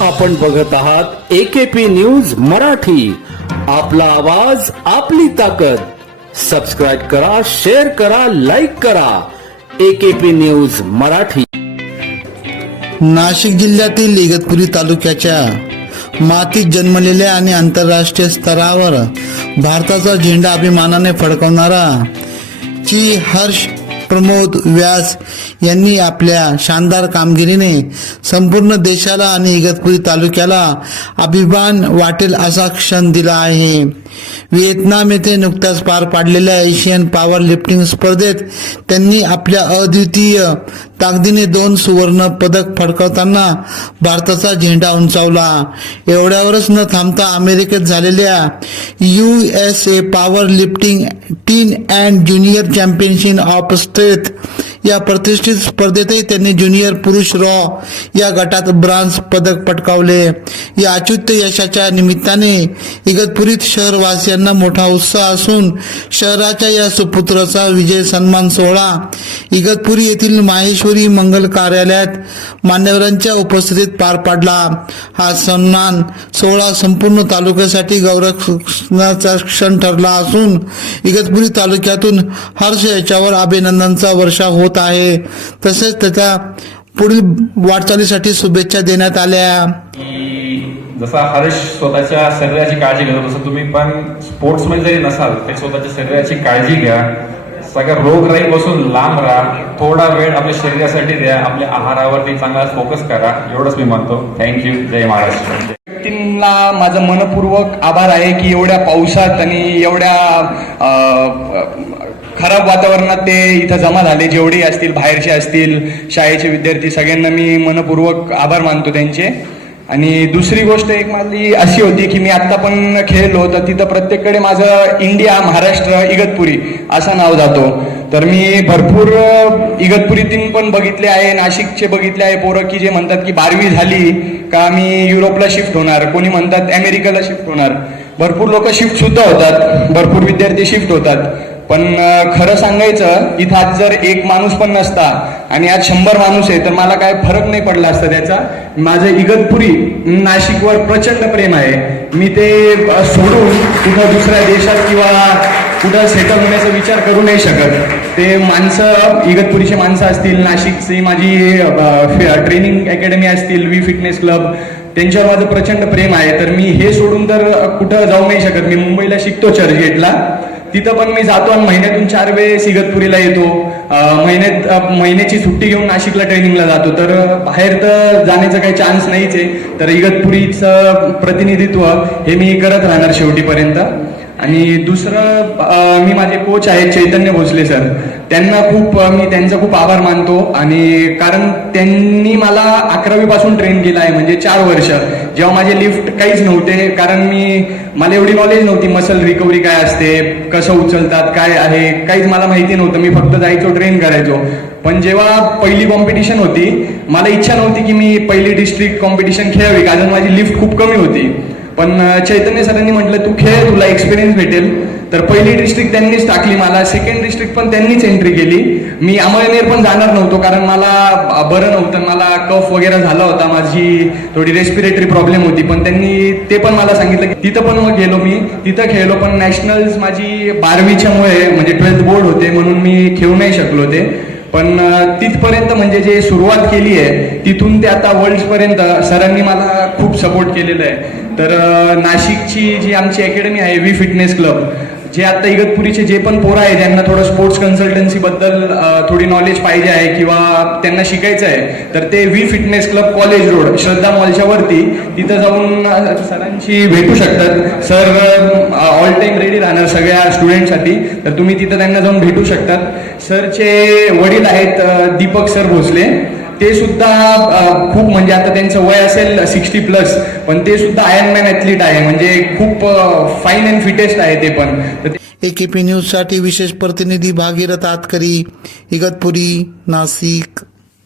आपण बघत आहात एकेपी न्यूज मराठी. आपला आवाज आपली ताकद. सबस्क्राईब करा शेअर करा लाईक करा. AKP news Marathi. नाशिक जिल्ह्यातील इगतपुरी तालुक्याच्या मातीत जन्मलेल्या आणि आंतरराष्ट्रीय स्तरावर भारताचा झेंडा अभिमानाने फडकवणारा ची हर्ष प्रमोद व्यास यांनी आपल्या शानदार कामगिरीने संपूर्ण देशाला आणि इगतपुरी तालुक्याला अभिमान वाटेल असा क्षण दिला आहे. व्हिएतनाम येथे नुकत्याच पार पाडलेल्या एशियन पॉवर लिफ्टिंग स्पर्धेत त्यांनी आपल्या अद्वितीय ताकदीने दोन सुवर्ण पदक फडकवताना भारताचा झेंडा उंचावला. एवढ्यावरच न थांबता अमेरिकेत झालेल्या U S A powerlifting teen and junior championship of state या प्रतिष्ठित स्पर्धेतही त्यांनी ज्युनियर पुरुष रॉ या गटात ब्रांज पदक पटकावले. या अच्युत यशाच्या निमित्ताने इगतपुरीत शहरवासियांना मोठा उत्साह असून शहराच्या या सुपुत्राचा विजय सन्मान सोहळा इगतपुरी येथील माहेश्वरी मंगल कार्यालयात मान्यवरांच्या उपस्थितीत पार पाडला. हा सन्मान सोहळा संपूर्ण तालुक्यासाठी गौरवाचा क्षण ठरला असून इगतपुरी तालुक्यातून हर्ष याच्यावर अभिनंदनचा वर्षा होत आहे. तसेच त्याच्या पुढील वाटचालीसाठी शुभेच्छा देण्यात आल्या. की जसा हर्ष स्वतःच्या शरीराची काळजी घेतो तसं तुम्ही पण स्पोर्ट्समध्ये जरी नसाल तरी स्वतःच्या शरीराची काळजी घ्या. सगळ्या रोगराईपासून लांब राहा. थोडा वेळ आपल्या शरीरासाठी द्या. आपल्या आहारावरती चांगला फोकस करा. एवढंच मी म्हणतो. थँक्यू जय महाराष्ट्र व्यक्तींना माझं मनपूर्वक आभार आहे की एवढ्या पावसात आणि एवढ्या खराब वातावरणात ते इथं जमा झाले. जेवढे असतील बाहेरचे असतील शाळेचे विद्यार्थी सगळ्यांना मी मनपूर्वक आभार मानतो त्यांचे. आणि दुसरी गोष्ट एक माझी अशी होती की मी आत्ता पण खेळलो तर तिथं प्रत्येककडे माझं इंडिया महाराष्ट्र इगतपुरी असं नाव जातो. तर मी भरपूर इगतपुरीतून पण बघितले आहे नाशिकचे बघितले आहे पोरं की जे म्हणतात की बारवी झाली का मी युरोपला शिफ्ट होणार. कोणी म्हणतात अमेरिकेला शिफ्ट होणार. भरपूर लोक शिफ्ट सुद्धा होतात. भरपूर विद्यार्थी शिफ्ट होतात. पण खरं सांगायचं इथं आज जर एक माणूस पण नसता आणि आज शंभर माणूस आहे तर मला काय फरक नाही पडला असता त्याचा. माझं इगतपुरी नाशिकवर प्रचंड प्रेम आहे. मी ते सोडून कुठं दुसऱ्या देशात किंवा कुठं सेटल होण्याचा विचार करू नाही शकत. ते माणसं इगतपुरीचे माणसं असतील नाशिकची माझी ट्रेनिंग अकॅडमी असतील वी फिटनेस क्लब त्यांच्यावर माझं प्रचंड प्रेम आहे. तर मी हे सोडून तर कुठं जाऊ नाही शकत. मी मुंबईला शिकतो चर्चगेटला. तिथं पण मी जातो आणि महिन्यातून चार वेळेस इगतपुरीला येतो. महिन्यात महिन्याची सुट्टी घेऊन नाशिकला ट्रेनिंगला जातो. तर बाहेर तर जाण्याचा काही चान्स नाहीच आहे. तर इगतपुरीचं प्रतिनिधित्व हे मी करत राहणार शेवटीपर्यंत. आणि दुसरं मी माझे कोच आहेत चैतन्य भोसले सर. त्यांना खूप मी त्यांचा खूप आभार मानतो आणि कारण त्यांनी मला अकरावी पासून ट्रेन केलं आहे म्हणजे चार वर्ष. जेव्हा माझे लिफ्ट काहीच नव्हते कारण मी मला एवढी नॉलेज नव्हती मसल रिकव्हरी काय असते कसं उचलतात काय आहे काहीच मला माहिती नव्हतं. मी फक्त जायचो ट्रेन करायचो. पण जेव्हा पहिली कॉम्पिटिशन होती मला इच्छा नव्हती की मी पहिली डिस्ट्रिक्ट कॉम्पिटिशन खेळावी कारण माझी लिफ्ट खूप कमी होती. पण चैतन्य सरांनी म्हटलं तू खेळ तुला एक्सपिरियन्स भेटेल. तर पहिली डिस्ट्रिक्ट त्यांनीच टाकली मला सेकंड डिस्ट्रिक्ट पण त्यांनीच एंट्री केली. मी अमळनेर पण जाणार नव्हतो कारण मला बरं नव्हतं मला कफ वगैरे झाला होता माझी थोडी रेस्पिरेटरी प्रॉब्लेम होती. पण त्यांनी ते पण मला सांगितलं की तिथं पण मग गेलो मी. तिथं खेळलो पण नॅशनल्स माझी बारवीच्या मुळे म्हणजे ट्वेल्थ बोर्ड होते म्हणून मी खेळू नाही शकलो ते. पण तिथपर्यंत म्हणजे जे सुरुवात केली आहे तिथून ते आता वर्ल्ड पर्यंत सरांनी मला खूप सपोर्ट केलेला आहे. तर नाशिकची जी आमची अकॅडमी आहे वी फिटनेस क्लब जे आता इगतपुरीचे जे पण पोरं आहे ज्यांना थोडं स्पोर्ट्स कन्सल्टन्सी बद्दल थोडी नॉलेज पाहिजे आहे किंवा त्यांना शिकायचं आहे तर ते V fitness club college road Shraddha मॉलच्या वरती तिथं जाऊन सरांशी भेटू शकतात. सर ऑल टाइम रेडी राहणार सगळ्या स्टुडंटसाठी तर तुम्ही तिथं त्यांना जाऊन भेटू शकतात. सरचे वडील आहेत दीपक सर भोसले. ते सुद्धा खूप म्हणजे आता त्यांचं वय असेल सिक्स्टी प्लस पण ते सुद्धा आयर्नमॅन ॲथलीट आहे. म्हणजे खूप फाईन अँड फिटेस्ट आहे ते पण. तर ते- एकेपी न्यूजसाठी विशेष प्रतिनिधी भागीरथ आतकरी इगतपुरी नाशिक.